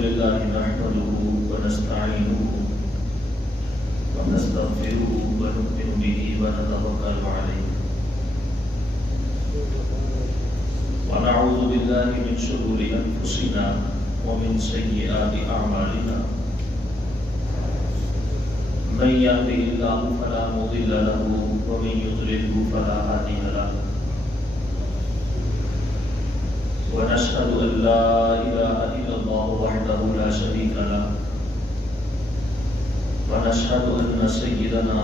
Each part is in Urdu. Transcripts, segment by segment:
لله نحمده ونستعينه ونستغفره ونؤمن به ونتوكل عليه ونعوذ بالله من شرور أنفسنا ومن سيئات أعمالنا من يهده الله فلا مضل له ومن يضلله فلا هادي له ونشهد أن لا إله إلا الله وحده لا شريك له ونشهد أن سيدنا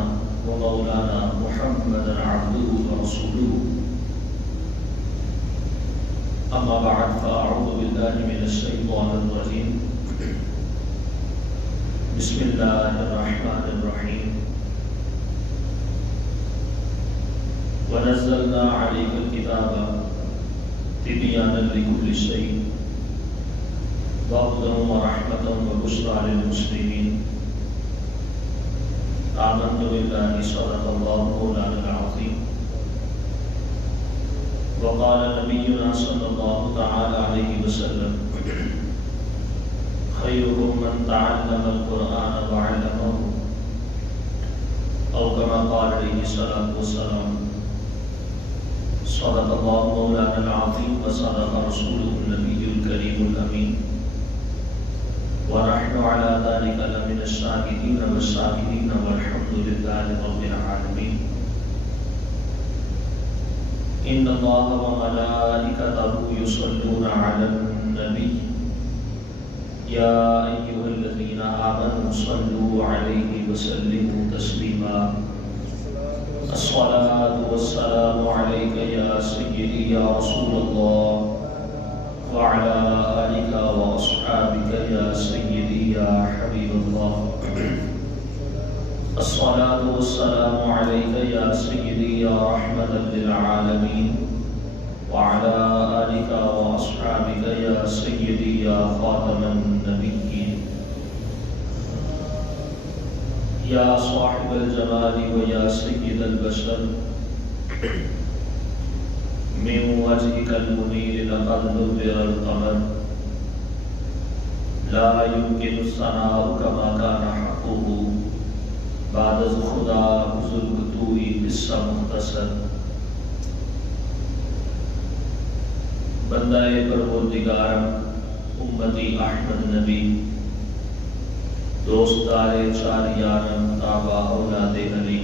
ومولانا محمدا عبده ورسوله أما بعد فأعوذ بالله من الشيطان الرجيم بسم الله الرحمن الرحيم ونزلنا عليك الكتاب تبيانا لكل شيء وهدى ورحمة وبشرى للمسلمين آمنت بالله صدق الله مولانا العظيم وقال نبينا صلى الله تعالى عليه وسلم خيركم من تعلم القرآن وعلمه أو كما قال عليه الصلاة والسلام صدق الله مولانا العظيم وصدق رسوله النبي الكريم الأمين ونحن على ذلك لمن الشاهدين والشاكرين والحمد لله رب العالمين إن الله وملائكته يصلون على النبي يا أيها الذين آمنوا صلوا عليه وسلموا تسليما الصلاة والسلام عليك يا سيدي يا رسول الله وعلى آلك وأصحابك يا سيدي يا حبيب الله الصلاة والسلام عليك يا سيدي يا رحمة للعالمين وعلى آلك وأصحابك يا سيدي يا خاتم النبيين يا صاحب الجمال ويا سيد البشر من وجهك المنير لقد نذر القمر لا يمكن الثناء كما كان حقه بعد خدا بزرگ توئی قصہ مختصر بندہ پروردگارم امتی احمد نبی دوستدار چار یارم تابع اولاد علی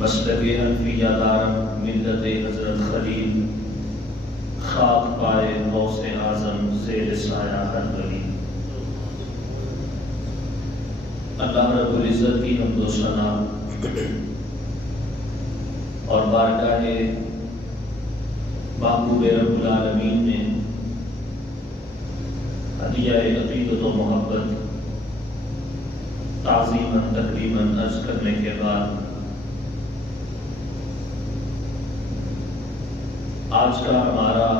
مسلک حنفیہ دارم ملت حضرت خلیل خاک پائے غوث اعظم زیر سایہ ہر ولی اللہ رب العزت کی حمد و ثنا اور بارگاہ محبوب رب العالمین نے ہدیہ عقیدت و محبت تعظیماً تکریماً عرض کرنے کے بعد آج کا ہمارا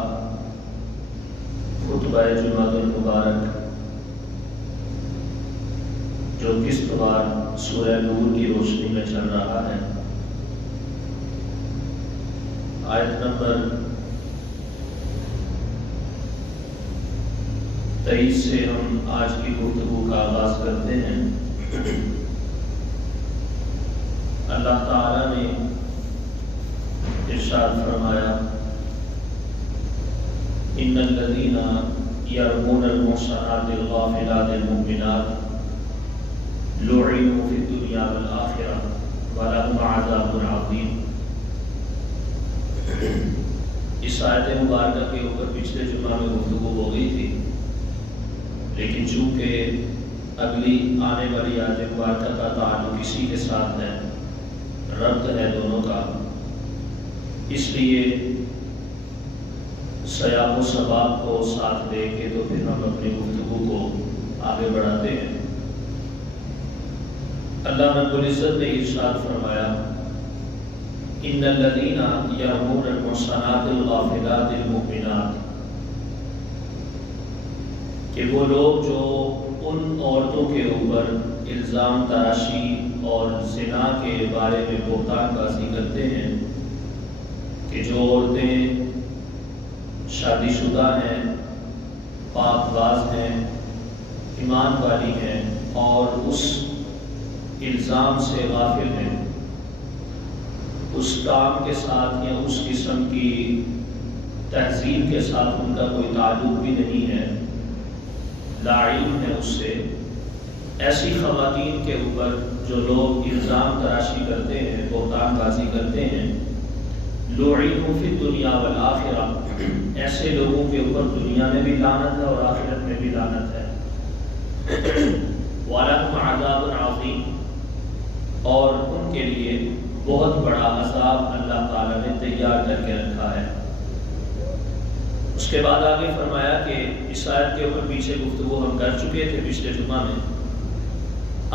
خطبہ جمعۃ المبارک جو قسط وار سورہ نور کی روشنی میں چل رہا ہے، آیت نمبر 23 سے ہم آج کی گفتگو کا آغاز کرتے ہیں۔ اللہ تعالی نے ارشاد فرمایا ان الذین یرمون المحصنات الغافلات المؤمنات لعنوا فی الدنیا والآخرہ ولہم عذاب عظیم۔ اس آیت مبارکہ کے اوپر پچھلے جمعہ میں گفتگو ہو گئی تھی، لیکن چونکہ اگلی آنے والی آیت مبارکہ کا تعلق اسی کے ساتھ ہے، ربط ہے دونوں کا، اس لیے سیاق و سباق کو ساتھ دے کے تو پھر ہم اپنی گفتگو کو آگے بڑھاتے ہیں۔ اللہ رب العزت نے ارشاد فرمایا ان الذین یرمون المحصنات الغافلات المؤمنات، کہ وہ لوگ جو ان عورتوں کے اوپر الزام تراشی اور زنا کے بارے میں بہتان بازی کرتے ہیں کہ جو عورتیں شادی شدہ ہیں پاک باز ہیں، ایمان والی ہیں اور اس الزام سے غافل ہیں، اس کام کے ساتھ یا اس قسم کی تہذیب کے ساتھ ان کا کوئی تعلق بھی نہیں ہے، لا علم ہے اس سے، ایسی خواتین کے اوپر جو لوگ الزام تراشی کرتے ہیں، بہتان بازی کرتے ہیں، لعنوا فی الدنیا والآخرہ، ایسے لوگوں کے اوپر دنیا میں بھی لعنت ہے اور آخرت میں بھی لعنت ہے، وَلَهُمْ عَذَابٌ عَظِيمٌ، اور ان کے لیے بہت بڑا عذاب اللہ تعالیٰ نے تیار کر کے رکھا ہے۔ اس کے بعد آگے فرمایا کہ اس آیت کے اوپر پیچھے گفتگو ہم کر چکے تھے پچھلے جمعہ میں،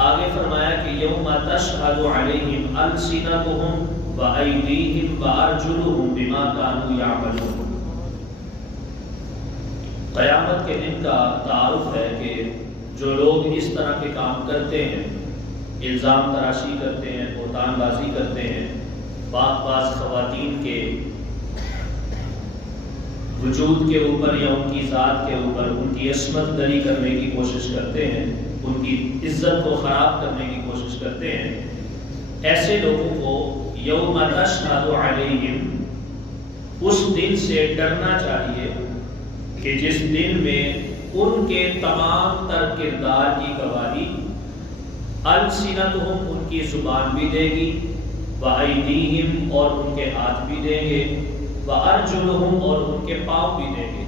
آگے فرمایا کہ یوم تشہد علیہم السنتہم وایدیہم وارجلہم بما کانوا یعملون، قیامت کے دن کا تعارف ہے کہ جو لوگ اس طرح کے کام کرتے ہیں، الزام تراشی کرتے ہیں، بہتان بازی کرتے ہیں، پاک باز خواتین کے وجود کے اوپر یا ان کی ذات کے اوپر ان کی عصمت دری کرنے کی کوشش کرتے ہیں، ان کی عزت کو خراب کرنے کی کوشش کرتے ہیں، ایسے لوگوں کو یوم تشہد علیہم، اس دن سے ڈرنا چاہیے کہ جس دن میں ان کے تمام تر کردار کی گواہی السنتہم، ان کی زبان بھی دے گی، وایدیہم، اور ان کے ہاتھ بھی دیں گے، وارجلہم، اور ان کے پاؤں بھی دیں گے،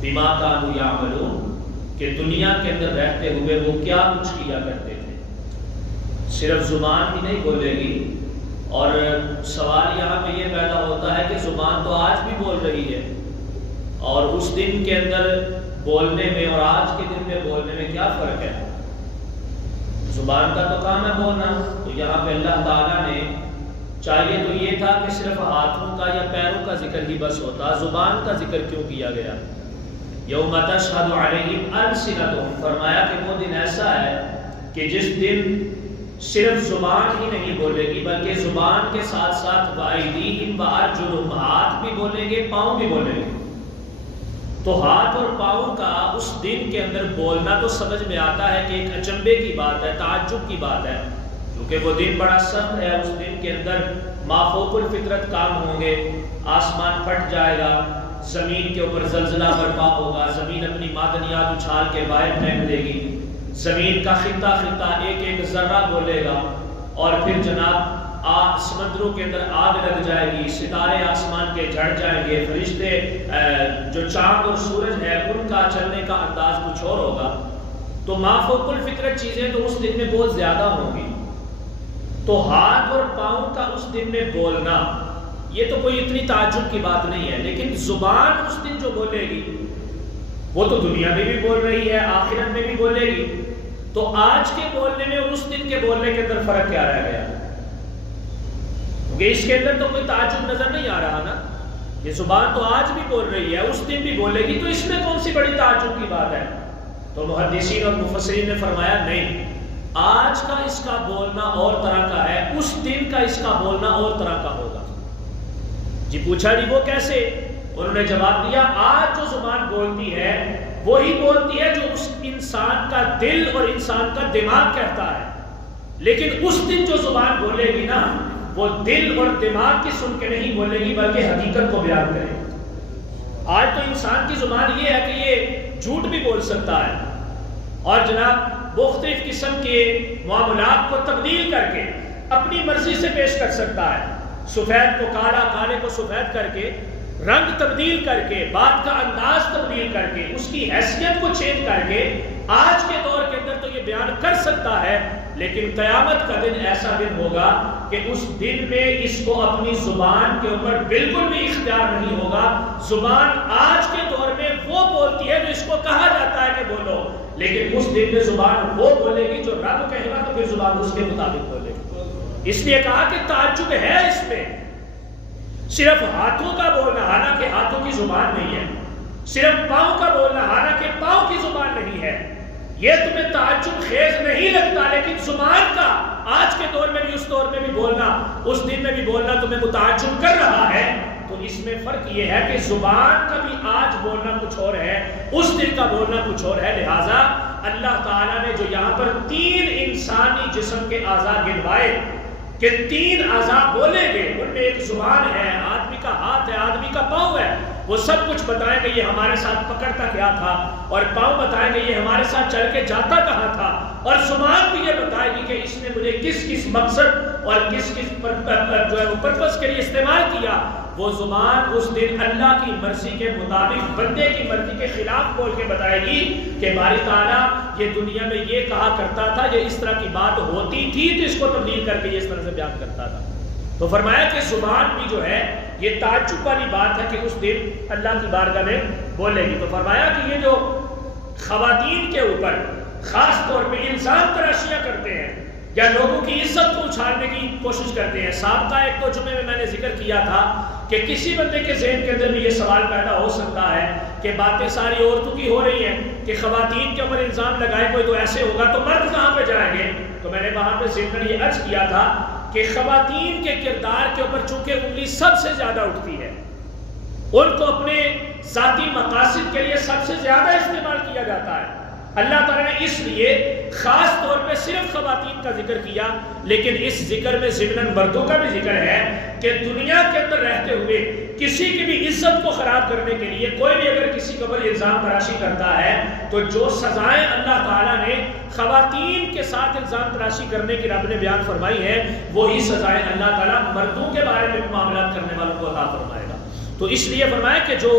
بما کانوا یعملون، کہ دنیا کے اندر رہتے ہوئے وہ کیا کچھ کیا کرتے تھے۔ صرف زبان ہی نہیں بولے گی، اور سوال یہاں پہ یہ پیدا ہوتا ہے کہ زبان تو آج بھی بول رہی ہے، اور اس دن کے اندر بولنے میں اور آج کے دن میں بولنے میں کیا فرق ہے؟ زبان کا تو کام ہے بولنا، تو یہاں پہ اللہ تعالیٰ نے چاہیے تو یہ تھا کہ صرف ہاتھوں کا یا پیروں کا ذکر ہی بس ہوتا، زبان کا ذکر کیوں کیا گیا؟ یوم تشہد علیہم السنتہم، فرمایا کہ وہ دن ایسا ہے کہ جس دن صرف زبان ہی نہیں بولے گی بلکہ زبان کے ساتھ ساتھ وایدیہم وارجلہم، ہاتھ بھی بولیں گے، پاؤں بھی بولیں گے۔ تو ہاتھ اور پاؤں کا اس دن کے اندر بولنا تو سمجھ میں آتا ہے کہ ایک اچنبے کی بات ہے، تعجب کی بات ہے، کیونکہ وہ دن بڑا سخت ہے، اس دن کے اندر مافوق الفطرت کام ہوں گے، آسمان پھٹ جائے گا، زمین کے اوپر زلزلہ برپا ہوگا، زمین اپنی معدنیات اچھال کے باہر پھینک دے گی، زمین کا خطہ خطہ ایک ایک ذرہ بولے گا، اور پھر جناب سمندروں کے اندر آگ لگ جائے گی، ستارے آسمان کے جھڑ جائیں گے، فرشتے جو چاند اور سورج ہے ان کا چلنے کا انداز کچھ اور ہوگا، تو مافوق الفطرت چیزیں تو اس دن میں بہت زیادہ ہوں گی۔ تو ہاتھ اور پاؤں کا اس دن میں بولنا یہ تو کوئی اتنی تعجب کی بات نہیں ہے، لیکن زبان اس دن جو بولے گی وہ تو دنیا میں بھی بول رہی ہے، آخرت میں بھی بولے گی، تو آج کے بولنے میں اور اس دن کے بولنے کے اندر فرق کیا رہ گیا؟ کیونکہ اس کے اندر تو کوئی تعجب نظر نہیں آ رہا نا، یہ زبان تو آج بھی بول رہی ہے، اس دن بھی بولے گی، تو اس میں کون سی بڑی تعجب کی بات ہے؟ تو محدثین اور مفسرین نے فرمایا نہیں، آج کا اس کا بولنا اور طرح کا ہے، اس دن کا اس کا بولنا اور طرح کا ہوگا۔ جی پوچھا جی وہ کیسے؟ انہوں نے جواب دیا، آج جو زبان بولتی ہے وہی بولتی ہے جو اس انسان کا دل اور انسان کا دماغ کہتا ہے، لیکن اس دن جو زبان بولے گی نا وہ دل اور دماغ کی سن کے نہیں بولے گی بلکہ حقیقت کو بیان کرے گی۔ آج تو انسان کی زبان یہ ہے کہ یہ جھوٹ بھی بول سکتا ہے، اور جناب مختلف قسم کے معاملات کو تبدیل کر کے اپنی مرضی سے پیش کر سکتا ہے، سفید کو کالا، کالے کو سفید کر کے، رنگ تبدیل کر کے، بات کا انداز تبدیل کر کے، اس کی حیثیت کو چینج کر کے آج کے دور کے اندر تو یہ بیان کر سکتا ہے، لیکن قیامت کا دن ایسا دن ہوگا کہ اس دن میں اس کو اپنی زبان کے اوپر بالکل بھی اختیار نہیں ہوگا۔ زبان آج کے دور میں وہ بولتی ہے جو اس کو کہا جاتا ہے کہ بولو، لیکن اس دن میں زبان وہ بولے گی جو رب کہے گا، تو پھر زبان اس کے مطابق بولے گی۔ اس لیے کہا کہ تعجب ہے اس میں، صرف ہاتھوں کا بولنا حالانکہ ہاتھوں کی زبان نہیں ہے، صرف پاؤں کا بولنا حالانکہ پاؤں کی زبان نہیں ہے، یہ تمہیں تعجب خیز نہیں لگتا، لیکن زبان کا آج کے دور میں بھی، اس دور میں بھی بولنا، اس دن میں بھی بولنا تمہیں متعجب کر رہا ہے، تو تو اس میں فرق یہ ہے کہ زبان کا بھی آج بولنا کچھ اور ہے، اس دن کا بولنا کچھ اور ہے. لہٰذا اللہ تعالیٰ نے جو یہاں پر 3 انسانی جسم کے اعضاء گنوائے کہ 3 اعضاء بولیں گے، ان میں ایک زبان ہے، آدمی کا ہاتھ ہے، آدمی کا پاؤں ہے، وہ سب کچھ بتائیں گے یہ ہمارے ساتھ پکڑتا کیا تھا، اور پاؤں بتائیں گے یہ ہمارے ساتھ چل کے جاتا کہاں تھا، اور زبان بھی یہ بتائے گی کہ اس نے مجھے کس کس مقصد اور کس کس پرپس کے لیے استعمال کیا. وہ زبان اس دن اللہ کی مرضی کے مطابق بندے کی مرضی کے خلاف بول کے بتائے گی کہ باری تعالیٰ یہ دنیا میں یہ کہا کرتا تھا، یہ اس طرح کی بات ہوتی تھی تو اس کو تبدیل کر کے یہ اس طرح سے بیان کرتا تھا. تو فرمایا کہ زبان بھی جو ہے یہ تعجب والی بات ہے کہ اس دن اللہ کی بارگاہ میں بولے گی. تو فرمایا کہ یہ جو خواتین کے اوپر خاص طور پہ الزام تراشیاں کرتے ہیں یا لوگوں کی عزت کو اچھالنے کی کوشش کرتے ہیں. سابقہ ایک دو جمعے میں نے ذکر کیا تھا کہ کسی بندے کے ذہن کے اندر بھی یہ سوال پیدا ہو سکتا ہے کہ باتیں ساری عورتوں کی ہو رہی ہیں کہ خواتین کے اوپر الزام لگائے کوئی تو ایسے ہوگا تو مرد کہاں پہ جائیں گے. تو میں نے وہاں پہ ذکر یہ عرض کیا تھا کہ خواتین کے کردار کے اوپر چونکہ انگلی سب سے زیادہ اٹھتی ہے، ان کو اپنے ذاتی مقاصد کے لیے سب سے زیادہ استعمال کیا جاتا ہے. اللہ تعالیٰ نے اس لیے خاص طور پہ صرف خواتین کا ذکر کیا، لیکن اس ذکر میں ضمناً مردوں کا بھی ذکر ہے کہ دنیا کے اندر رہتے ہوئے کسی کی بھی عزت کو خراب کرنے کے لیے کوئی بھی اگر کسی کے اوپر الزام تراشی کرتا ہے تو جو سزائیں اللہ تعالیٰ نے خواتین کے ساتھ الزام تراشی کرنے کی رب نے بیان فرمائی ہے، وہی سزائیں اللہ تعالیٰ مردوں کے بارے میں معاملات کرنے والوں کو عطا فرمائے گا. تو اس لیے فرمایا کہ جو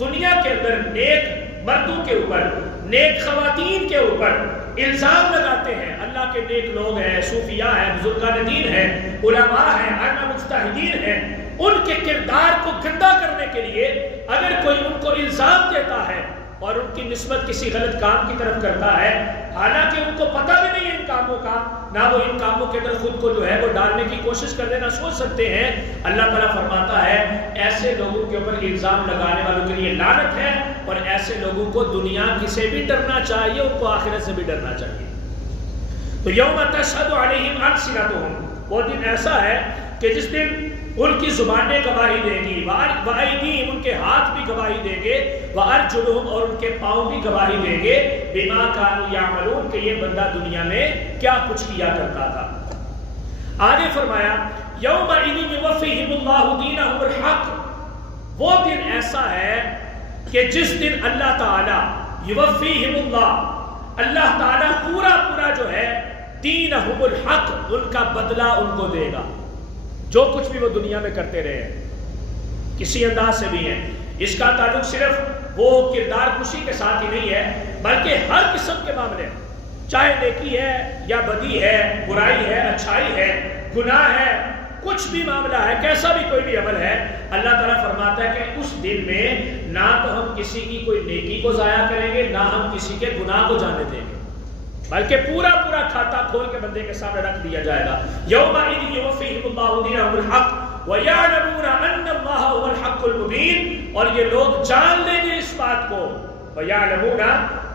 دنیا کے اندر نیک مردوں کے اوپر، نیک خواتین کے اوپر الزام لگاتے ہیں، اللہ کے نیک لوگ ہیں، صوفیاء ہیں، بزرگان دین ہیں، علماء ہیں، ائمہ مجتہدین ہیں، ان کے کردار کو گندا کرنے کے لیے اگر کوئی ان کو الزام دیتا ہے اور ان کی نسبت کسی غلط کام کی طرف کرتا ہے، حالانکہ ان کو پتہ بھی نہیں ہے ان کاموں کا، نہ وہ ان کاموں کے اندر خود کو جو ہے وہ ڈالنے کی کوشش کر دینا سوچ سکتے ہیں، اللہ تعالیٰ فرماتا ہے ایسے لوگوں کے اوپر الزام لگانے والوں کے لیے لعنت ہے، اور ایسے لوگوں کو دنیا سے بھی ڈرنا چاہیے، ان کو آخرت سے بھی ڈرنا چاہیے. تو یوم تشہد علیہم السنتہم، وہ دن ایسا ہے کہ جس دن ان کی زبانیں گواہی دے گی، وَأَيْدِيهِمْ ان کے ہاتھ بھی گواہی دیں گے، وَأَرْجُلُهُمْ اور ان کے پاؤں بھی گواہی دیں گے، بِمَا كَانُوا يَعْمَلُونَ کہ یہ بندہ دنیا میں کیا کچھ کیا کرتا تھا. آگے فرمایا يَوْمَئِذٍ يُوَفِّيهِمُ اللَّهُ دِينَهُمُ الْحَقَّ، وہ دن ایسا ہے کہ جس دن اللہ تعالیٰ يُوَفِّيهِمُ اللَّهُ، اللہ تعالیٰ پورا جو ہے دِينَهُمُ الْحَقَّ ان کا بدلہ ان کو دے گا، جو کچھ بھی وہ دنیا میں کرتے رہے ہیں کسی انداز سے بھی ہیں. اس کا تعلق صرف وہ کردار کشی کے ساتھ ہی نہیں ہے بلکہ ہر قسم کے معاملے، چاہے نیکی ہے یا بدی ہے، برائی ہے، اچھائی ہے، گناہ ہے، کچھ بھی معاملہ ہے، کیسا بھی کوئی بھی عمل ہے، اللہ تعالیٰ فرماتا ہے کہ اس دن میں نہ تو ہم کسی کی کوئی نیکی کو ضائع کریں گے، نہ ہم کسی کے گناہ کو جانے دیں گے، بلکہ پورا کھاتا کھول کے بندے کے سامنے رکھ دیا جائے گا. یومئذ یوفیہم اللہ دینہم الحق ویعلمون ان اللہ هو الحق المبین، اور یہ لوگ جان لیں گے اس بات کو، ویعلمون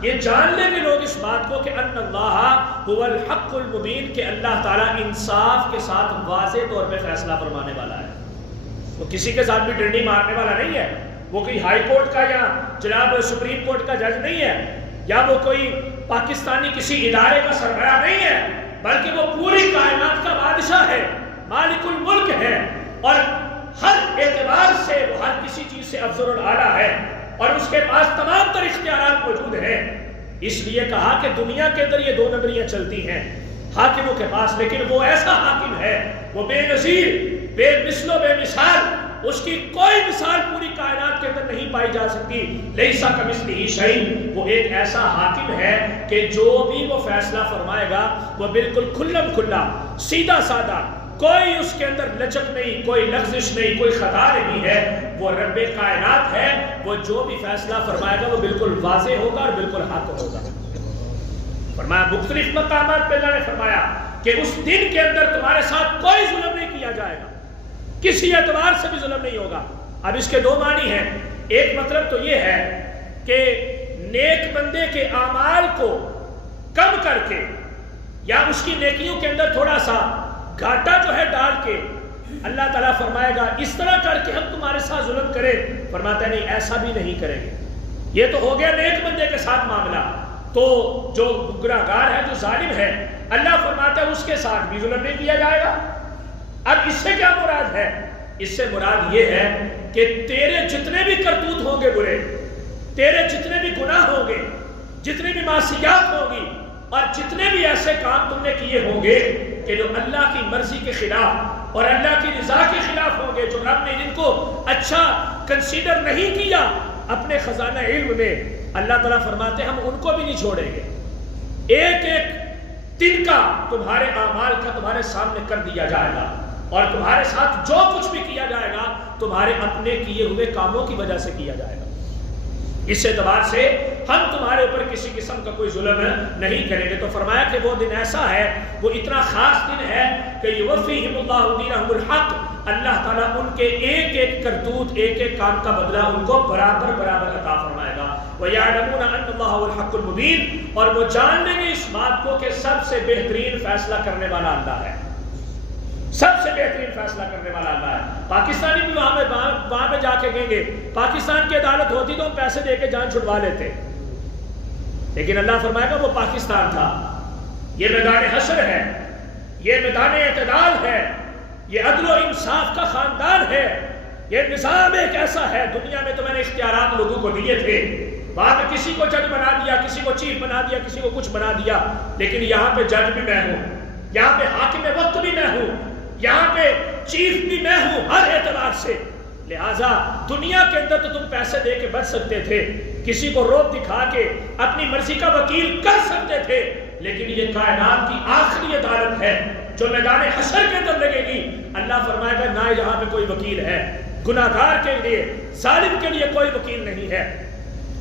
یہ جان لیں گے لوگ اس بات کو کہ ان اللہ هو الحق المبین کہ اللہ تعالیٰ انصاف کے ساتھ واضح طور پہ فیصلہ فرمانے والا ہے. وہ کسی کے ساتھ بھی ڈنڈی مارنے والا نہیں ہے، وہ کوئی ہائی کورٹ کا یا جناب سپریم کورٹ کا جج نہیں ہے، یا وہ کوئی پاکستانی کسی ادارے کا سربراہ نہیں ہے، بلکہ وہ پوری کائنات کا بادشاہ ہے، مالک الملک ہے، اور ہر اعتبار سے وہ ہر کسی چیز سے افضل الاعلیٰ ہے، اور اس کے پاس تمام تر اختیارات موجود ہیں. اس لیے کہا کہ دنیا کے اندر یہ 2 نمبریاں چلتی ہیں حاکموں کے پاس، لیکن وہ ایسا حاکم ہے، وہ بے نظیر، بے مثل و بے مثال، اس کی کوئی مثال پوری کائنات کے اندر نہیں پائی جا سکتی. لیسا کمثلہ شیء، وہ ایک ایسا حاکم ہے کہ جو بھی وہ فیصلہ فرمائے گا وہ بالکل کھلم کھلا، سیدھا سادہ، کوئی اس کے اندر لچک نہیں، کوئی لغزش نہیں، کوئی خطا نہیں ہے. وہ رب کائنات ہے، وہ جو بھی فیصلہ فرمائے گا وہ بالکل واضح ہوگا اور بالکل حق ہوگا. فرمایا مختلف مقامات پہ اللہ نے فرمایا کہ اس دن کے اندر تمہارے ساتھ کوئی ظلم نہیں کیا جائے گا، کسی اعتبار سے بھی ظلم نہیں ہوگا. اب اس کے 2 معنی ہیں. ایک مطلب تو یہ ہے کہ نیک بندے کے اعمال کو کم کر کے یا اس کی نیکیوں کے اندر تھوڑا سا گھاٹا جو ہے ڈال کے اللہ تعالیٰ فرمائے گا اس طرح کر کے ہم تمہارے ساتھ ظلم کریں، فرماتا ہے نہیں ایسا بھی نہیں کریں گے۔ یہ تو ہو گیا نیک بندے کے ساتھ معاملہ، تو جو گنہگار ہے، جو ظالم ہے، اللہ فرماتا ہے اس کے ساتھ بھی ظلم نہیں کیا جائے گا۔ اب اس سے کیا مراد ہے؟ اس سے مراد یہ ہے کہ تیرے جتنے بھی کرتوت ہوں گے برے، تیرے جتنے بھی گناہ ہوں گے، جتنی بھی معصیات ہوں گی، اور جتنے بھی ایسے کام تم نے کیے ہوں گے کہ جو اللہ کی مرضی کے خلاف اور اللہ کی رضا کے خلاف ہوں گے، جو رب نے جن کو اچھا کنسیڈر نہیں کیا اپنے خزانہ علم میں، اللہ تعالیٰ فرماتے ہیں ہم ان کو بھی نہیں چھوڑیں گے۔ ایک ایک دن کا تمہارے اعمال کا تمہارے سامنے کر دیا جائے گا، اور تمہارے ساتھ جو کچھ بھی کیا جائے گا تمہارے اپنے کیے ہوئے کاموں کی وجہ سے کیا جائے گا۔ اس اعتبار سے ہم تمہارے اوپر کسی قسم کا کوئی ظلم نہیں کریں گے۔ تو فرمایا کہ وہ دن ایسا ہے، وہ اتنا خاص دن ہے کہ یوفیہم اللہ دینہم الحق، اللہ تعالیٰ ان کے ایک ایک کرتوت، ایک ایک کام کا بدلہ ان کو برابر برابر عطا فرمائے گا۔ وَيَعْلَمُونَ أَنَّ اللَّهَ هُوَ الْحَقُّ الْمُبِينُ، اور وہ جان لیں گے اس بات کو کہ سب سے بہترین فیصلہ کرنے والا اللہ ہے، سب سے بہترین فیصلہ کرنے والا اللہ ہے۔ پاکستانی بھی وہاں پہ جا کے کہیں گے پاکستان کی عدالت ہوتی تو ہم پیسے دے کے جان چھڑوا لیتے، لیکن اللہ فرمائے گا وہ پاکستان تھا، یہ میدان حشر ہے، یہ میدان اعتدال ہے، یہ عدل و انصاف کا خاندان ہے، یہ نظام ایک ایسا ہے۔ دنیا میں تو میں نے اختیارات لوگوں کو دیے تھے، وہاں پہ کسی کو جج بنا دیا، کسی کو چیف بنا دیا، کسی کو کچھ بنا دیا، لیکن یہاں پہ جج بھی میں ہوں، یہاں پہ حاکم وقت بھی میں ہوں، یہاں پہ چیف بھی میں ہوں ہر اعتبار سے۔ لہٰذا دنیا کے اندر تو تم پیسے دے کے بچ سکتے تھے، کسی کو روپ دکھا کے اپنی مرضی کا وکیل کر سکتے تھے، لیکن یہ کائنات کی آخری عدالت ہے جو میدان حشر کے اندر لگے گی۔ اللہ فرمائے گا نہ یہاں پہ کوئی وکیل ہے، گناہگار کے لیے، ظالم کے لیے کوئی وکیل نہیں ہے،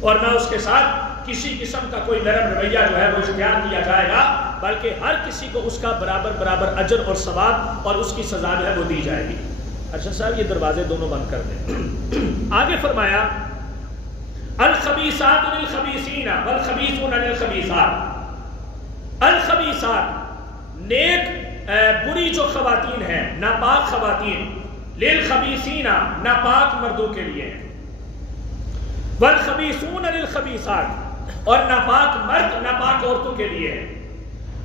اور نہ اس کے ساتھ کسی قسم کا کوئی نرم رویہ جو ہے وہ اختیار کیا جائے گا، بلکہ ہر کسی کو اس کا برابر برابر اجر اور ثواب اور اس کی سزا جو ہے وہ دی جائے گی۔ اچھا صاحب یہ دروازے دونوں بند کر دیں۔ آگے فرمایا الخبیثات للخبیثین والخبیثون للخبیثات، الخبیثات نیک بری جو خواتین ہیں، ناپاک خواتین، للخبیثین ناپاک مردوں کے لیے، والخبیثون للخبیثات اور ناپاک مرد ناپاک عورتوں کے لیے،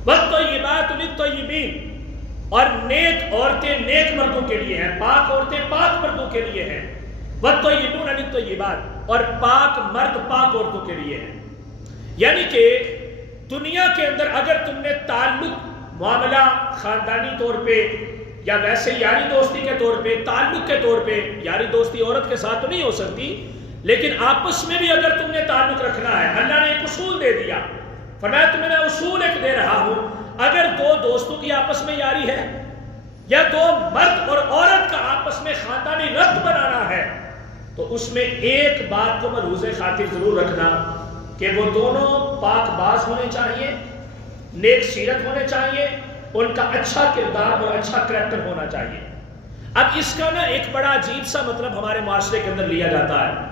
والطیبات للطیبین اور نیک عورتیں نیک مردوں کے لیے ہیں، پاک عورتیں پاک مردوں کے لیے ہیں، والطیبون للطیبات اور پاک مرد پاک عورتوں کے لیے ہیں۔ یعنی کہ دنیا کے اندر اگر تم نے تعلق، معاملہ خاندانی طور پہ یا ویسے یاری دوستی کے طور پہ، تعلق کے طور پہ، یاری دوستی عورت کے ساتھ تو نہیں ہو سکتی، لیکن آپس میں بھی اگر تم نے تعلق رکھنا ہے، اللہ نے ایک اصول دے دیا، فرمایا تمہیں میں اصول ایک دے رہا ہوں، اگر دو دوستوں کی آپس میں یاری ہے یا دو مرد اور عورت کا آپس میں خاندانی ربط بنانا ہے، تو اس میں ایک بات کو ملحوظ خاطر ضرور رکھنا کہ وہ دونوں پاک باز ہونے چاہیے، نیک سیرت ہونے چاہیے، ان کا اچھا کردار اور اچھا کریکٹر ہونا چاہیے۔ اب اس کا نا ایک بڑا عجیب سا مطلب ہمارے معاشرے کے اندر لیا جاتا ہے،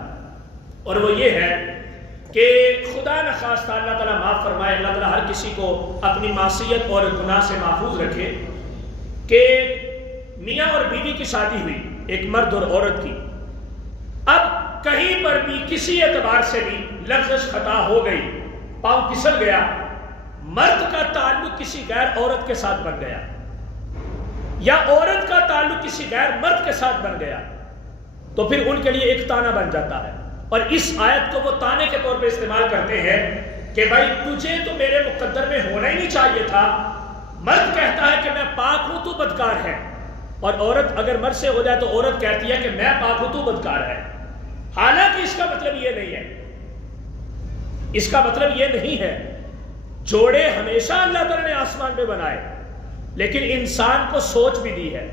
اور وہ یہ ہے کہ خدا نخواستہ اللہ تعالیٰ معاف فرمائے، اللہ تعالیٰ ہر کسی کو اپنی معصیت اور گناہ سے محفوظ رکھے، کہ میاں اور بیوی کی شادی ہوئی، ایک مرد اور عورت کی، اب کہیں پر بھی کسی اعتبار سے بھی لفظ خطا ہو گئی، پاؤں پھسل گیا، مرد کا تعلق کسی غیر عورت کے ساتھ بن گیا یا عورت کا تعلق کسی غیر مرد کے ساتھ بن گیا، تو پھر ان کے لیے ایک تانا بن جاتا ہے، اور اس آیت کو وہ تانے کے طور پہ استعمال کرتے ہیں کہ بھائی تجھے تو میرے مقدر میں ہونا ہی نہیں چاہیے تھا۔ مرد کہتا ہے کہ میں پاک ہوں تو بدکار ہے، اور عورت اگر مرد سے ہو جائے تو عورت کہتی ہے کہ میں پاک ہوں تو بدکار ہے۔ حالانکہ اس کا مطلب یہ نہیں ہے، اس کا مطلب یہ نہیں ہے، جوڑے ہمیشہ اللہ تعالیٰ نے آسمان میں بنائے، لیکن انسان کو سوچ بھی دی ہے،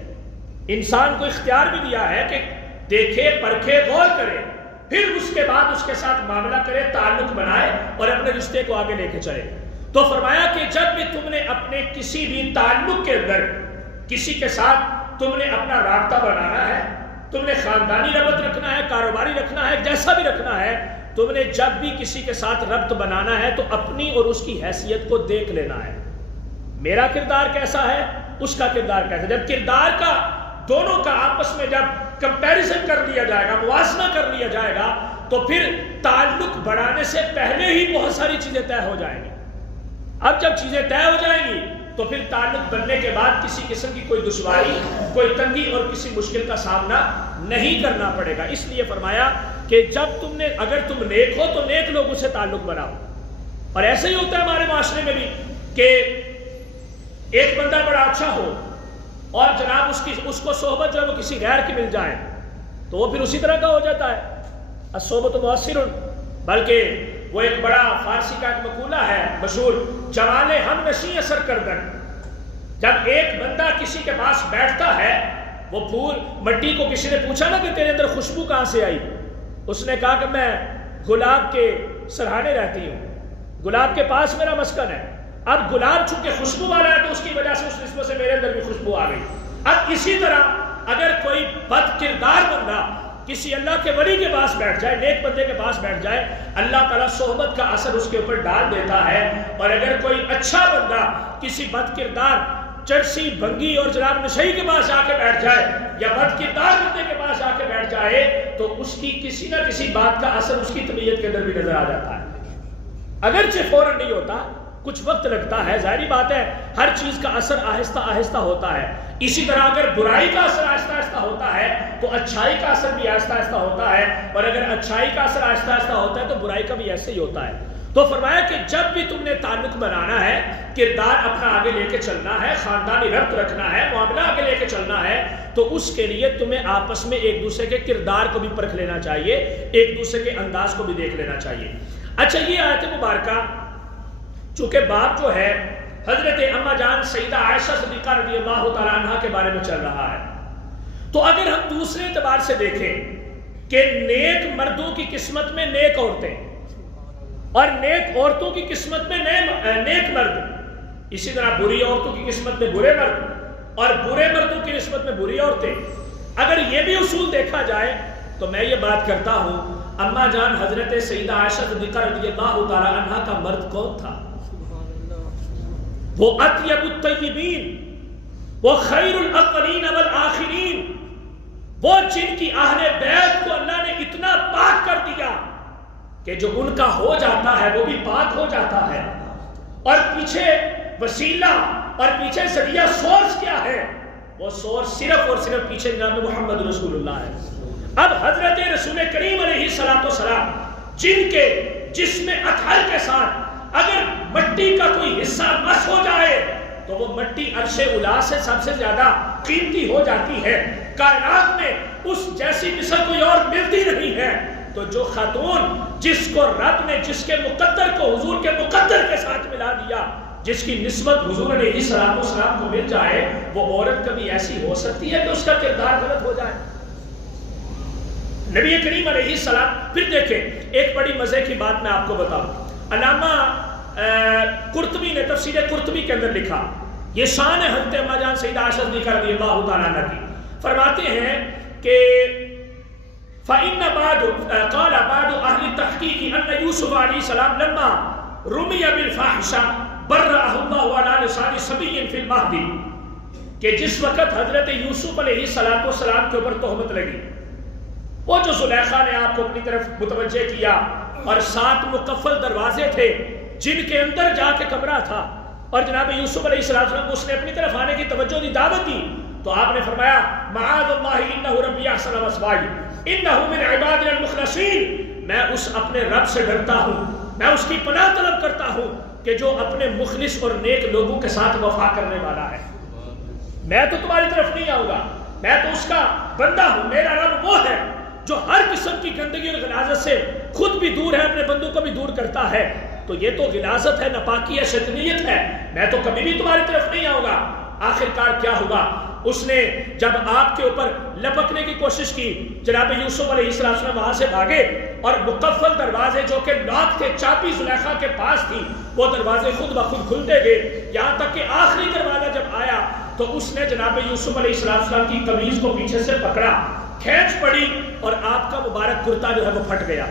انسان کو اختیار بھی دیا ہے کہ دیکھے، پرکھے، غور کرے، پھر اس کے بعد اس کے ساتھ معاملہ کرے، تعلق بنائے اور اپنے رشتے کو آگے لے کے چلے۔ تو فرمایا کہ جب بھی تم نے اپنے کسی بھی تعلق کے اندر کسی کے ساتھ تم نے اپنا رابطہ بنانا ہے، تم نے خاندانی ربط رکھنا ہے، کاروباری رکھنا ہے، جیسا بھی رکھنا ہے، تم نے جب بھی کسی کے ساتھ ربط بنانا ہے تو اپنی اور اس کی حیثیت کو دیکھ لینا ہے، میرا کردار کیسا ہے، اس کا کردار کیسا ہے۔ جب کردار کا دونوں کا آپس میں جب کمپیریزن کر لیا جائے گا، موازنہ کر لیا جائے گا، تو پھر تعلق بڑھانے سے پہلے ہی بہت ساری چیزیں طے ہو جائیں گی۔ اب جب چیزیں طے ہو جائیں گی تو پھر تعلق بننے کے بعد کسی قسم کی کوئی دشواری، کوئی تنگی اور کسی مشکل کا سامنا نہیں کرنا پڑے گا۔ اس لیے فرمایا کہ جب اگر تم نیک ہو تو نیک لوگوں سے تعلق بناؤ۔ اور ایسے ہی ہوتا ہے ہمارے معاشرے میں بھی کہ ایک بندہ بڑا اچھا ہو اور جناب اس کو صحبت جو ہے وہ کسی غیر کی مل جائے تو وہ پھر اسی طرح کا ہو جاتا ہے، الصحبۃ مؤثر۔ بلکہ وہ ایک بڑا فارسی کا ایک مقولہ ہے مشہور، جمال ہم نشیں اثر کردن۔ جب ایک بندہ کسی کے پاس بیٹھتا ہے، وہ پھول مٹی کو کسی نے پوچھا نا کہ تیرے اندر خوشبو کہاں سے آئی، اس نے کہا کہ میں گلاب کے سرہانے رہتی ہوں، گلاب کے پاس میرا مسکن ہے۔ اب گلاب چونکہ خوشبو والا ہے تو اس کی وجہ سے اس نسبت سے میرے اندر بھی خوشبو آ گئی۔ اب اسی طرح اگر کوئی بد کردار بندہ کسی اللہ کے ولی کے پاس بیٹھ جائے، نیک بندے کے پاس بیٹھ جائے، اللہ تعالیٰ صحبت کا اثر اس کے اوپر ڈال دیتا ہے۔ اور اگر کوئی اچھا بندہ کسی بد کردار چرسی بھنگی اور جناب نشئی کے پاس جا کے بیٹھ جائے یا بد کردار بندے کے پاس جا کے بیٹھ جائے تو اس کی کسی نہ کسی بات کا اثر اس کی طبیعت کے اندر بھی نظر آ جاتا ہے، اگرچہ فوراً نہیں ہوتا، کچھ وقت لگتا ہے۔ ظاہری بات ہے ہر چیز کا اثر آہستہ آہستہ ہوتا ہے۔ اسی طرح اگر برائی کا اثر آہستہ آہستہ ہوتا ہے تو اچھائی کا اثر بھی آہستہ آہستہ ہوتا ہے، اور اگر اچھائی کا اثر آہستہ آہستہ ہوتا ہے تو برائی کا بھی ایسے ہی ہوتا ہے۔ تو فرمایا کہ جب بھی تم نے تعلق بنانا ہے، کردار اپنا آگے لے کے چلنا ہے، خاندانی ربط رکھنا ہے، معاملہ آگے لے کے چلنا ہے، تو اس کے لیے تمہیں آپس میں ایک دوسرے کے کردار کو بھی پرکھ لینا چاہیے، ایک دوسرے کے انداز کو بھی دیکھ لینا چاہیے۔ اچھا، یہ آیت مبارکہ چونکہ باب جو ہے حضرت اما جان سیدہ عائشہ صدیقہ رضی اللہ تعالیٰ عنہ کے بارے میں چل رہا ہے، تو اگر ہم دوسرے اعتبار سے دیکھیں کہ نیک مردوں کی قسمت میں نیک عورتیں اور نیک عورتوں کی قسمت میں نیک مرد، اسی طرح بری عورتوں کی قسمت میں برے مرد اور برے مردوں کی قسمت میں بری عورتیں، اگر یہ بھی اصول دیکھا جائے تو میں یہ بات کرتا ہوں، اما جان حضرت سیدہ عائشہ صدیقہ رضی اللہ تعالیٰ عنہ کا مرد کون تھا؟ وہ اطیب الطیبین، وہ خیر الاولین والآخرین، وہ جن کی اہل بیت کو اللہ نے اتنا پاک کر دیا کہ جو ان کا ہو جاتا ہے وہ بھی پاک ہو جاتا ہے، اور پیچھے وسیلہ اور پیچھے ذریعہ سورس کیا ہے؟ وہ سورس صرف اور صرف پیچھے جناب محمد رسول اللہ ہے۔ اب حضرت رسول کریم علیہ السلام جن کے جسم اطہر کے ساتھ اگر مٹی کا کوئی حصہ مس ہو جائے تو وہ مٹی عرش اولی سے سب سے زیادہ قیمتی ہو جاتی ہے، کائنات میں اس جیسی مثل کوئی اور ملتی نہیں ہے۔ تو جو خاتون جس کو رب نے جس کے مقدر کو حضور کے مقدر کے ساتھ ملا دیا، جس کی نسبت حضور علیہ السلام کو مل جائے، وہ عورت کبھی ایسی ہو سکتی ہے کہ اس کا کردار غلط ہو جائے؟ نبی کریم علیہ السلام، پھر دیکھیں ایک بڑی مزے کی بات میں آپ کو بتاؤں، علامہ قرطبی نے تفسیر قرطبی کے اندر لکھا، یہ شان ہے حضرت اما جان سیدہ عائشہ صدیقہ رضی اللہ تعالیٰ عنہ کی، فرماتے ہیں کہ فَإِنَّ قَالَ بَعْضُ أَهْلِ التَّحْقِيقِ أَنَّ يُوسُفَ عَلَيْهِ السَّلَامَ لَمَّا رُمِيَ بِالْفَاحِشَةِ بَرَّأَهُ اللَّهُ عَلَىٰ لِسَانِ صَبِيٍّ فِي الْمَهْدِ، کہ جس وقت حضرت یوسف علیہ السلام کے اوپر تہمت لگی، وہ جو زلیخا نے آپ کو اپنی طرف متوجہ کیا اور 7 مقفل دروازے تھے جن کے اندر جا کے کمرہ تھا، اور جناب یوسف علیہ السلام کو اس نے اپنی طرف آنے کی توجہ دی، دعوت دی، تو آپ نے فرمایا معاذ اللہ انہ ربی احسن مثوائی انہ من عبادنا المخلصین، میں اس اپنے رب سے ڈرتا ہوں، میں اس کی پناہ طلب کرتا ہوں کہ جو اپنے مخلص اور نیک لوگوں کے ساتھ وفا کرنے والا ہے۔ میں تو تمہاری طرف نہیں آؤں گا، میں تو اس کا بندہ ہوں، میرا رب وہ ہے جو ہر قسم کی گندگی اور غلاظت سے خود بھی دور ہے، اپنے بندوں کو بھی دور کرتا ہے۔ تو یہ تو غلاظت ہے، ناپاکی ہے، شیطانیت ہے، میں تو کبھی بھی تمہاری طرف نہیں آؤں گا۔ آخرکار کیا ہوا؟ اس نے جب آپ کے اوپر لپکنے کی کوشش کی، جناب یوسف علیہ السلام وہاں سے بھاگے، اور مقفل دروازے جو کہ لاک تھے، چابی زلیخا کے پاس تھی، وہ دروازے خود بخود کھلتے گئے، یہاں تک کہ آخری دروازہ جب آیا تو اس نے جناب یوسف علیہ السلام کی قمیض کو پیچھے سے پکڑا، کھینچ پڑی، اور آپ کا مبارک کرتا جو ہے وہ پھٹ گیا۔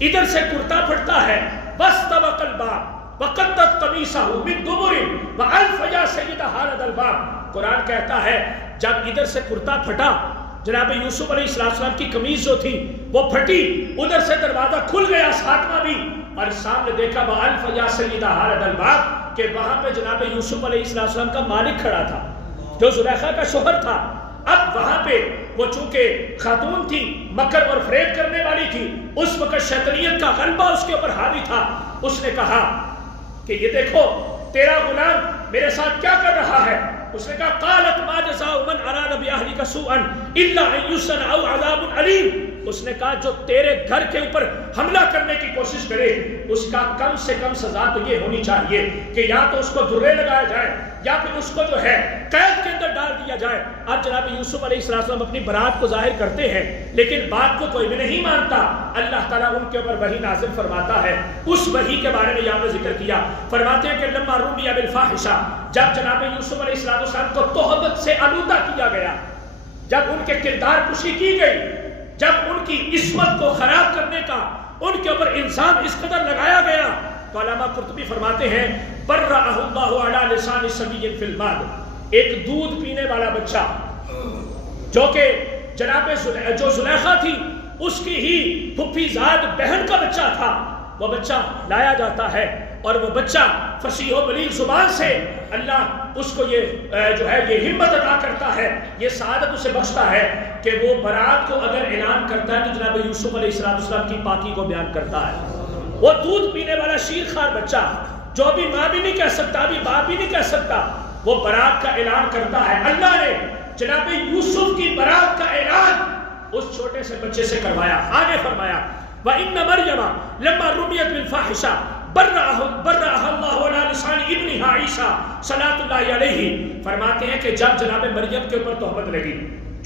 ادھر سے کرتا پھٹتا ہے، وَاسْتَبَقَ الْبَابَ وَقَدَّتْ قَمِيصَهُ مِن دُبُرٍ وَأَلْفَ يَا سَيِّدَ هَٰذَا الْبَابَ، قرآن کہتا ہے جب ادھر سے کرتا پھٹا، جناب یوسف علیہ السلام کی قمیض جو تھی وہ پھٹی، ادھر سے دروازہ کھل گیا ساتواں بھی، اور سامنے دیکھا وَأَلْفَ يَا سَيِّدَ هَذَا الْبَابِ کہ وہاں پہ جناب یوسف علیہ السلام کا مالک کھڑا تھا جو زلیخا کا شوہر تھا۔ اب وہاں پہ وہ چونکہ خاتون تھی، مکر اور فریب کرنے والی تھی، اس وقت شیطانیت کا غلبہ اس کے اوپر حاوی تھا۔ اس نے کہا کہ یہ دیکھو تیرا غلام میرے ساتھ کیا کر رہا ہے۔ اس نے کہا قالت ما جزاء من اراد باهلك سوءا الا ان يسجن او عذاب الیم۔ اس نے کہا جو تیرے گھر کے اوپر حملہ کرنے کی کوشش کرے اس کا کم سے کم سزا تو یہ ہونی چاہیے کہ یا تو اس کو درے لگایا جائے یا پھر اس کو جو ہے قید کے اندر ڈال دیا جائے۔ اب جناب یوسف علیہ السلام اپنی برات کو ظاہر کرتے ہیں لیکن بات کو کوئی بھی نہیں مانتا۔ اللہ تعالیٰ ان کے اوپر وحی نازل فرماتا ہے۔ اس وحی کے بارے میں یہاں پہ ذکر کیا، فرماتے ہیں کہ لما رمی بالفاحشہ، جب جناب یوسف علیہ السلام کو تہمت سے آلودہ کیا گیا، جب ان کے کردار کشی کی گئی، جب ان کی عصمت کو خراب کرنے کا ان کے اوپر الزام اس قدر لگایا گیا، تو علامہ قرطبی فرماتے ہیں برأہ اللہ علی لسان صبی فی المہد، ایک دودھ پینے والا بچہ جو کہ جناب جو زلیخا تھی اس کی ہی پھپھی زاد بہن کا بچہ تھا، وہ بچہ لایا جاتا ہے اور وہ بچہ فصیح و بلیغ زبان سے اللہ اس کو یہ جو ہے یہ ہمت عطا کرتا ہے، یہ سعادت اسے بخشتا ہے کہ وہ برات کو اگر اعلان کرتا ہے تو جناب یوسف علیہ السلام کی پاکی کو بیان کرتا ہے۔ وہ دودھ پینے والا شیر خوار بچہ جو ابھی ماں بھی نہیں کہہ سکتا، ابھی باپ بھی نہیں کہہ سکتا، وہ برات کا اعلان کرتا ہے۔ اللہ نے جناب یوسف کی برات کا اعلان اس چھوٹے سے بچے سے کروایا۔ آگے فرمایا وَإِنَّ مَرْيَمَ لَمَّا رُمِيَتْ بِالْفَاحِشَةِ برأها اللہ علی لسان ابنہا عیسیٰ صلاۃ اللہ علیہ۔ فرماتے ہیں کہ جب جناب مریم کے اوپر تہمت لگی،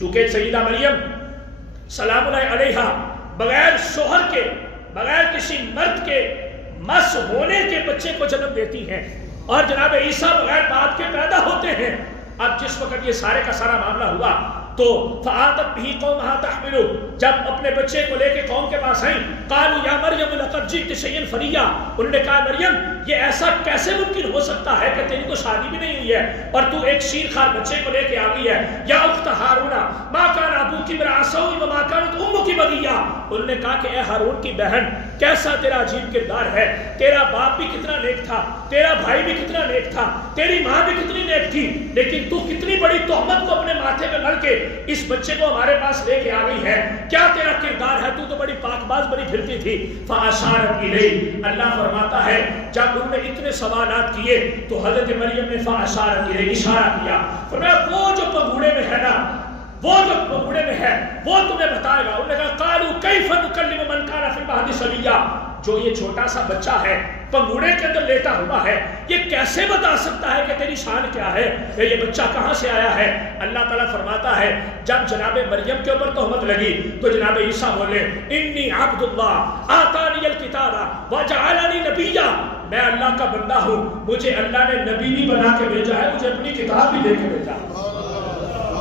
چونکہ سیدہ مریم سلام اللہ علیہا بغیر شوہر کے، بغیر کسی مرد کے مس ہونے کے بچے کو جنم دیتی ہیں، اور جناب عیسیٰ بغیر باپ کے پیدا ہوتے ہیں۔ اب جس وقت یہ سارے کا سارا معاملہ ہوا تو فآتت به قومها تحملہ، جب اپنے بچے کو لے کے قوم کے پاس آئیں، قالوا یا مریم لقد جئت شیئا فریا، انہوں نے کہا مریم یہ ایسا کیسے ممکن ہو سکتا ہے کہ تیری تو شادی بھی نہیں ہوئی ہے اور تو ایک شیر خوار بچے کو لے کے آ گئی ہے۔ یا اخت ہارون ما کان ابوکی امرأ سوء وما کانت امکی بغیہ، انہوں نے کہا کہ اے ہارون کی بہن کیسا تیرا عجیب کردار ہے، تیرا باپ بھی کتنا نیک تھا، تیرا بھائی بھی کتنا نیک تھا، تیری ماں بھی کتنی نیک تھی، لیکن تو کتنی بڑی تہمت کو اپنے ماتھے پہ مل کے اس بچے کو ہمارے پاس لے کے آ گئی ہے، کیا تیرا کردار ہے، تو بڑی پاک باز بنی پھرتی تھی۔ فاشارت الیہ، اللہ فرماتا ہے جب انہوں نے اتنے سوالات کیے تو حضرت مریم نے فاشارت الیہ اشارہ کیا، فرمایا وہ جو پگوڑے میں ہے نا، وہ جو پگوڑے میں ہے وہ تمہیں بتائے گا۔ انہوں نے کہا قالوا کیف نکلم من کان فی المہد صبیا، جو یہ چھوٹا سا بچہ ہے پنگوڑے کے اندر لیٹا ہوا ہے، یہ کیسے بتا سکتا ہے کہ تیری شان کیا ہے، یہ بچہ کہاں سے آیا ہے؟ اللہ تعالیٰ فرماتا ہے جب جناب مریم کے اوپر تہمت لگی تو جناب عیسیٰ بولے انی عبد اللہ آتانی الکتاب وجعلنی نبیا، میں اللہ کا بندہ ہوں، مجھے اللہ نے نبی بھی بنا کے بھیجا ہے، مجھے اپنی کتاب بھی دے کے بھیجا۔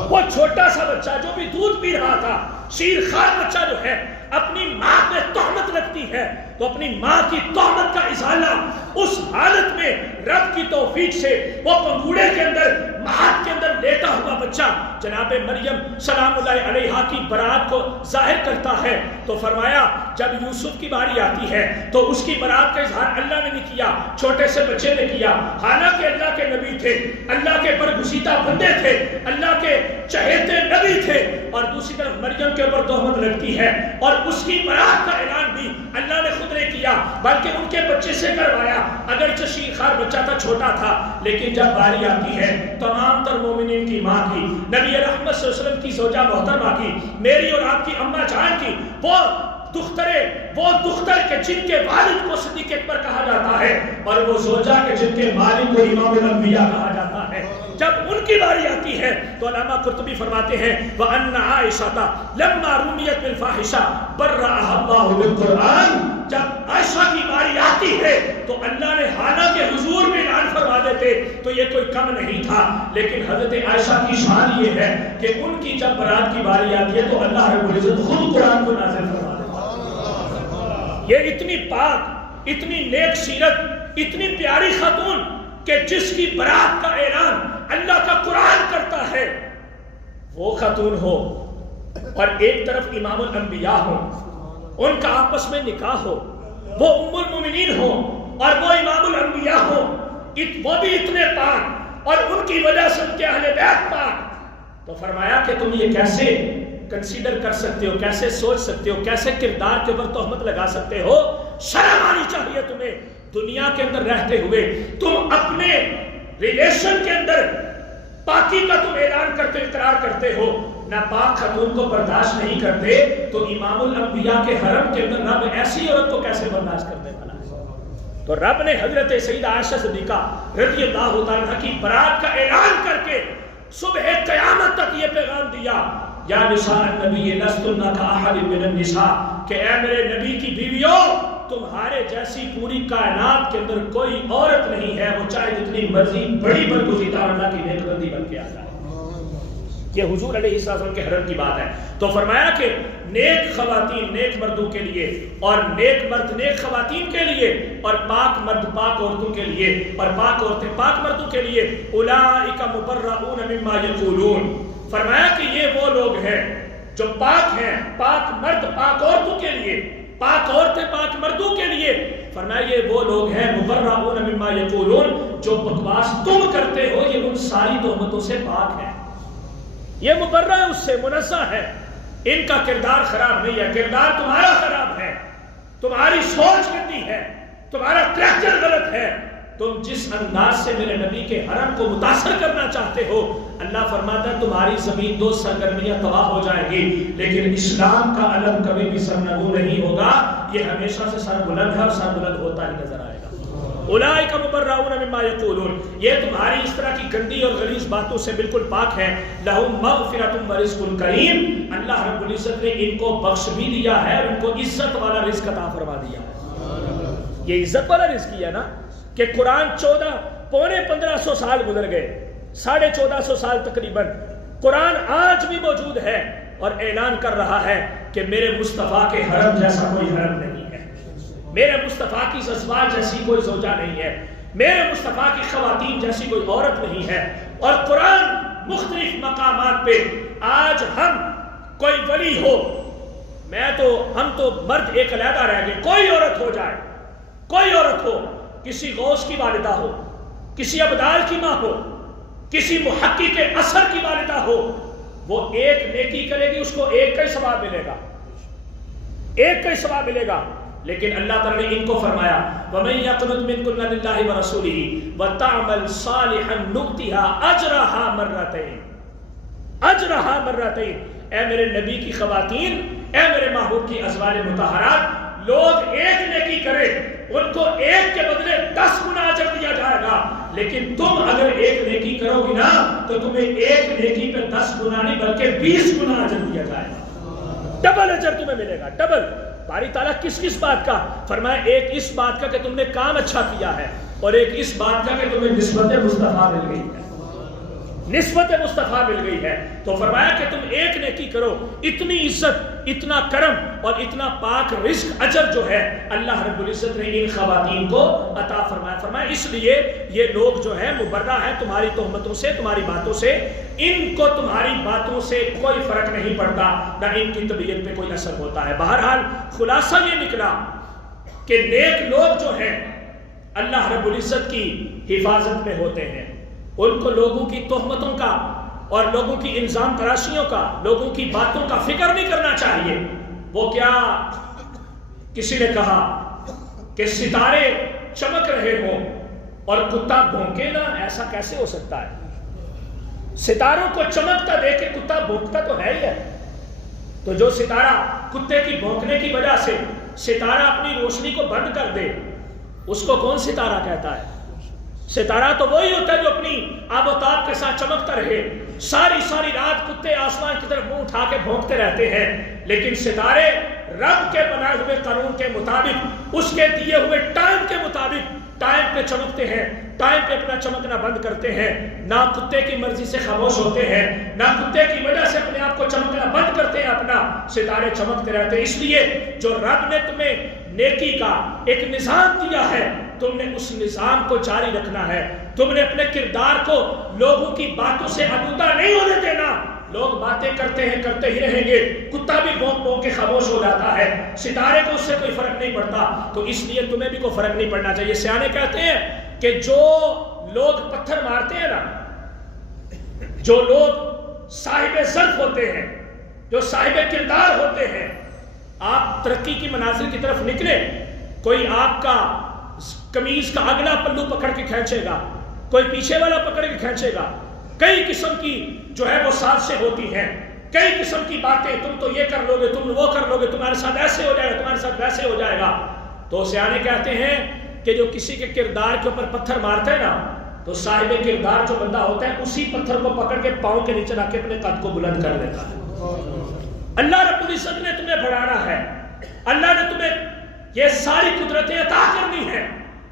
وہ چھوٹا سا بچہ جو بھی دودھ پی رہا تھا، شیر خوار بچہ جو ہے اپنی ماں پہ تہمت لگتی ہے تو اپنی ماں کی تہمت کا ازالہ اس حالت میں رب کی توفیق سے وہ پنگوڑے کے اندر مہد کے اندر لیٹا ہوا بچہ جناب مریم سلام اللہ علیہا کی برات کو ظاہر کرتا ہے۔ تو فرمایا جب یوسف کی باری آتی ہے تو اس کی برات کا اظہار اللہ نے نہیں کیا، چھوٹے سے بچے نے کیا، حالانکہ اللہ کے نبی تھے، اللہ کے برگزیدہ بندے تھے، اللہ کے چہیتے نبی تھے، اور دوسری طرف مریم کے اوپر تہمت لگتی ہے اور اس کی برات کا اعلان بھی اللہ نے خود نے کیا، بلکہ ان کے بچے سے کروایا، اگرچہ شیر خوار بچہ تھا، چھوٹا تھا، لیکن جب باری آتی ہے تمام تر مومنین کی ماں کی، نبی رحمت صلی اللہ علیہ وسلم کی زوجہ محترمہ کی، میری اور آپ کی اماں جان کی، وہ دختر کے جن کے والد کو صدیق اکبر کہا جاتا ہے اور وہ زوجہ کے جن کے مالک کو امام الانبیاء کہا جاتا ہے، جب ان کی باری آتی ہے تو علامہ قرطبی فرماتے ہیں وَأَنَّ عَائِشَةَ لَمَّا رُمِيَتْ بِالْفَاحِشَةِ بَرَّأَهَا اللَّهُ بِالْقُرْآنِ، جب عائشہ کی باری آتی ہے تو اللہ نے حالانکہ حضور بھی اعلان فرما دیتے تو یہ کوئی کم نہیں تھا، لیکن حضرت عائشہ کی شان یہ ہے کہ ان کی جب برات کی باری آتی ہے تو اللہ رب العزت خود قرآن کو نازل فرما دیتا۔ یہ اتنی پاک، اتنی نیک سیرت، اتنی پیاری خاتون کہ جس کی برات کا اعلان اللہ کا قرآن کرتا ہے، وہ خاتون ہو اور ایک طرف امام الانبیاء ہو، ان کا آپس میں نکاح ہو، وہ ام المومنین ہو اور وہ امام الانبیاء ہو، وہ بھی اتنے پاک اور ان کی وجہ سے ان کے اہل بیت پاک، تو فرمایا کہ تم یہ کیسے کنسیڈر کر سکتے ہو، کیسے سوچ سکتے ہو، کیسے کردار کے اوپر تہمت لگا سکتے ہو؟ شرم آنی چاہیے تمہیں دنیا کے اندر رہتے ہوئے، تم اپنے ریلیشن کے اندر پاکی کا تم اعلان کرتے اقرار کرتے ہو، ناپاک خاتون کو برداشت نہیں کرتے، تو امام الانبیاء کے حرم کے اندر رب ایسی عورت کو کیسے برداشت کرنے والا ہے؟ تو رب نے حضرت سیدہ عائشہ صدیقہ رضی اللہ تعالیٰ عنہ کی برات کا اعلان کر کے صبح قیامت تک یہ پیغام دیا، یا نساء النبی لستن کاحد من النساء، کہ اے میرے نبی کی بیویوں، تمہارے جیسی پوری کائنات کے اندر کوئی عورت نہیں ہے، وہ چاہے جتنی مرضی بڑی برگزیدہ اللہ کی نیک بندی بن کے آ جائے۔ یہ حضور علیہ السلام کے حرم کی بات ہے۔ تو فرمایا کہ نیک خواتین نیک مردوں کے لیے، اور نیک مرد نیک خواتین کے لیے، اور پاک مرد پاک عورتوں کے لیے، اور پاک عورتیں پاک مردوں کے لیے، اولئک مبرؤون مما یقولون، فرمایا کہ یہ وہ لوگ ہیں جو پاک ہیں، پاک مرد پاک عورتوں کے لیے، پاک عورتیں پاک مردوں کے لیے، فرمایا یہ وہ لوگ ہیں مبرؤون مما یقولون، جو بکواس تم کرتے ہو یہ ان ساری تہمتوں سے پاک ہے، یہ مبرہ ہے، اس سے منزہ ہے، ان کا کردار خراب نہیں ہے۔ کردار تمہارا خراب ہے، تمہاری سوچ گندی ہے، تمہارا کریکٹر غلط ہے، تم جس انداز سے میرے نبی کے حرم کو متاثر کرنا چاہتے ہو، اللہ فرماتا ہے تمہاری زمین دو سرگرمیاں تباہ ہو جائیں گی، لیکن اسلام کا علم کبھی بھی سرنگوں نہیں ہوگا، یہ ہمیشہ سے سر بلند ہے اور سر بلند ہوتا ہی نظر آئے گا۔ اولئک مبرؤون مما یقولون، یہ تمہاری اس طرح کی گندی اور غلیظ باتوں سے بالکل پاک ہے۔ لہم مغفرۃ ورزق کریم، اللہ رب العزت نے ان کو بخش بھی دیا ہے اور ان کو عزت والا رزق عطا فرما دیا ہے۔ یہ عزت والا رزق ہی ہے نا کہ قرآن 1500 سال گزر گئے، 1450 سال تقریباً، قرآن آج بھی موجود ہے اور اعلان کر رہا ہے کہ میرے مصطفیٰ کے حرم جیسا کوئی حرم نہیں ہے، میرے مصطفیٰ کی ازواج جیسی کوئی زوجہ نہیں ہے، میرے مصطفیٰ کی خواتین جیسی کوئی عورت نہیں ہے۔ اور قرآن مختلف مقامات پہ آج ہم کوئی ولی ہو، ہم تو مرد ایک علیحدہ رہ گئے، کوئی عورت ہو جائے، کوئی عورت ہو، کسی غوث کی والدہ ہو، کسی ابدال کی ماں ہو، کسی محقق اثر کی والدہ ہو، وہ ایک نیکی کرے گی، اس کو ایک کا ہی ثواب ملے گا، ایک کا ہی ثواب ملے گا۔ لیکن اللہ تعالیٰ نے ان کو فرمایا وَمَن يَقْنُتْ مِنكُنَّ لِلَّهِ وَرَسُولِهِ وَتَعْمَلْ صَالِحًا نُؤْتِهَا أَجْرَهَا مَرَّتَيْنِ، اے میرے نبی کی خواتین، اے میرے محبوب کی ازواج مطہرات، لوگ ایک نیکی کرے ان کو ایک کے بدلے 10 گنا اجر دیا جائے گا، لیکن تم اگر ایک نیکی کرو گی نا تو تمہیں ایک نیکی پہ 10 گنا نہیں بلکہ 20 گنا اجر دیا جائے گا، ڈبل اجر تمہیں ملے گا، ڈبل۔ باری تعالیٰ کس بات کا؟ فرمایا ایک اس بات کا کہ تم نے کام اچھا کیا ہے، اور ایک اس بات کا کہ تمہیں نسبت مصطفیٰ مل گئی ہے، نسبت مصطفیٰ مل گئی ہے۔ تو فرمایا کہ تم ایک نیکی کرو، اتنی عزت، اتنا کرم اور اتنا پاک رزق اجر جو ہے اللہ رب العزت نے ان خواتین کو عطا فرمایا۔ فرمایا اس لیے یہ لوگ جو ہے مبرہ ہیں تمہاری تہمتوں سے، تمہاری باتوں سے، ان کو تمہاری باتوں سے کوئی فرق نہیں پڑتا، نہ ان کی طبیعت پہ کوئی اثر ہوتا ہے۔ بہرحال خلاصہ یہ نکلا کہ نیک لوگ جو ہیں اللہ رب العزت کی حفاظت میں ہوتے ہیں، ان کو لوگوں کی تہمتوں کا اور لوگوں کی الزام تراشیوں کا، لوگوں کی باتوں کا فکر نہیں کرنا چاہیے۔ وہ کیا کسی نے کہا کہ ستارے چمک رہے ہوں اور کتا بھونکے نا، ایسا کیسے ہو سکتا ہے؟ ستاروں کو چمکتا دیکھ کے کتا بھونکتا تو ہے ہی ہے، تو جو ستارہ کتے کی بھونکنے کی وجہ سے ستارہ اپنی روشنی کو بند کر دے، اس کو کون ستارہ کہتا ہے؟ ستارہ تو وہی ہوتا ہے جو اپنی آب و تاب کے ساتھ چمکتا رہے۔ ساری رات کتے آسمان کی طرف منہ اٹھا کے بھونکتے رہتے ہیں، لیکن ستارے رب کے بنائے ہوئے قانون کے مطابق، اس کے دیے ہوئے ٹائم کے مطابق ٹائم پہ چمکتے ہیں، ٹائم پہ اپنا چمکنا بند کرتے ہیں، نہ کتے کی مرضی سے خاموش ہوتے ہیں، نہ کتے کی وجہ سے اپنے آپ کو چمکنا بند کرتے ہیں، اپنا ستارے چمکتے رہتے ہیں۔ اس لیے جو رب نے تمہیں نیکی کا ایک نظام دیا ہے، تم نے اس نظام کو جاری رکھنا ہے، تم نے اپنے کردار کو لوگوں کی باتوں سے آلودہ نہیں ہونے دینا، لوگ باتیں کرتے ہیں، کرتے ہی رہیں گے، کتا بھی بھونک بھونک کے خاموش ہو جاتا ہے، ستارے کو اس سے کوئی فرق نہیں پڑتا، تو اس لیے تمہیں بھی کوئی فرق نہیں پڑنا چاہیے۔ سیانے کہتے ہیں کہ جو لوگ پتھر مارتے ہیں نا، جو لوگ صاحب ظرف ہوتے ہیں، جو صاحب کردار ہوتے ہیں، آپ ترقی کی منازل کی طرف نکلے، کوئی آپ کا قمیض کا اگلا پلو پکڑ کے کھینچے گا، کوئی پیچھے والا پکڑ کے کھینچے گا، کئی قسم کی جو ہے وہ سازشیں ہوتی ہیں، کئی قسم کی باتیں، تم تو یہ کر لو گے، تم وہ کر لو گے، تمہارے ساتھ ایسے ہو جائے گا، تمہارے ساتھ ویسے ہو جائے گا۔ تو سیانے کہتے ہیں کہ جو کسی کے کردار کے اوپر پتھر مارتا ہے نا، تو صاحب کردار جو بندہ ہوتا ہے اسی پتھر کو پکڑ کے پاؤں کے نیچے لا کے اپنے قد کو بلند کر دیتا ہے۔ اللہ رب العزت نے تمہیں بڑھانا ہے، اللہ نے تمہیں یہ ساری قدرتیں عطا کرنی ہے،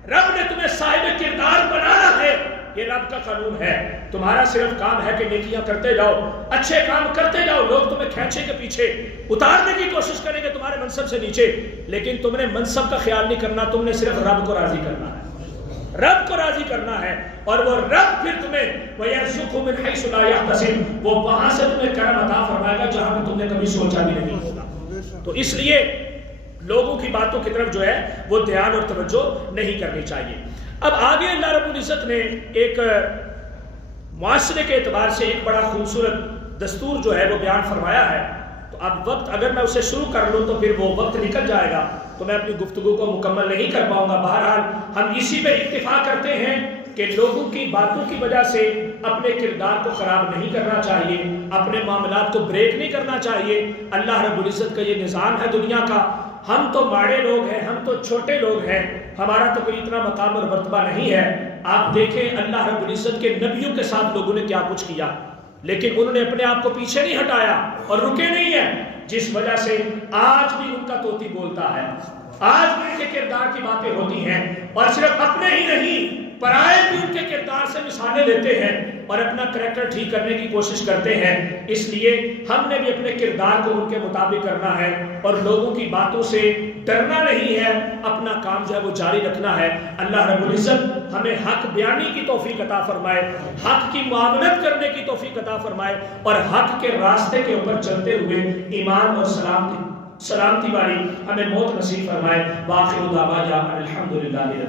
رب نے تمہیں صاحب کردار بنانا ہے، یہ رب کا قانون ہے۔ تمہارا صرف کام ہے کہ نیکیاں کرتے جاؤ، اچھے کام کرتے جاؤ، لوگ تمہیں کھینچے کے پیچھے اتارنے کی کوشش کریں گے تمہارے منصب سے نیچے، لیکن تم نے منصب کا خیال نہیں کرنا، تم نے صرف رب کو راضی کرنا ہے، رب کو راضی کرنا ہے، اور وہ رب پھر تمہیں وَيَرْزُقْهُ مِنْ حَيْثُ لَا يَحْتَسِبُ، وہ وہاں سے تمہیں کرم عطا فرمائے گا جہاں پہ تم نے کبھی سوچا بھی نہیں ہوگا۔ تو اس لیے لوگوں کی باتوں کی طرف جو ہے وہ دھیان اور توجہ نہیں کرنی چاہیے۔ اب آگے اللہ رب العزت نے ایک معاشرے کے اعتبار سے ایک بڑا خوبصورت دستور جو ہے وہ بیان فرمایا ہے، تو اب وقت اگر میں اسے شروع کر لوں تو پھر وہ وقت نکل جائے گا تو میں اپنی گفتگو کو مکمل نہیں کر پاؤں گا۔ بہرحال ہم اسی پہ اتفاق کرتے ہیں کہ لوگوں کی باتوں کی وجہ سے اپنے کردار کو خراب نہیں کرنا چاہیے، اپنے معاملات کو بریک نہیں کرنا چاہیے۔ اللہ رب العزت کا یہ نظام ہے دنیا کا، ہم تو ماڑے لوگ ہیں، ہم تو چھوٹے لوگ ہیں، ہمارا تو کوئی اتنا مقام اور مرتبہ نہیں ہے۔ آپ دیکھیں اللہ رب العزت کے نبیوں کے ساتھ لوگوں نے کیا کچھ کیا، لیکن انہوں نے اپنے آپ کو پیچھے نہیں ہٹایا اور رکے نہیں ہیں، جس وجہ سے آج بھی ان کا طوطی بولتا ہے، آج بھی ان کے کردار کی باتیں ہوتی ہیں، اور صرف اپنے ہی نہیں پرائے بھی ان کے کردار سے مثالیں لیتے ہیں اور اپنا کریکٹر ٹھیک کرنے کی کوشش کرتے ہیں۔ اس لیے ہم نے بھی اپنے کردار کو ان کے مطابق کرنا ہے اور لوگوں کی باتوں سے ڈرنا نہیں ہے، اپنا کام جو ہے وہ جاری رکھنا ہے۔ اللہ رب العزت ہمیں حق بیانی کی توفیق عطا فرمائے، حق کی معاونت کرنے کی توفیق عطا فرمائے، اور حق کے راستے کے اوپر چلتے ہوئے ایمان اور سلامتی والی ہمیں موت نصیب فرمائے۔ وآخر دعوانا الحمدللہ۔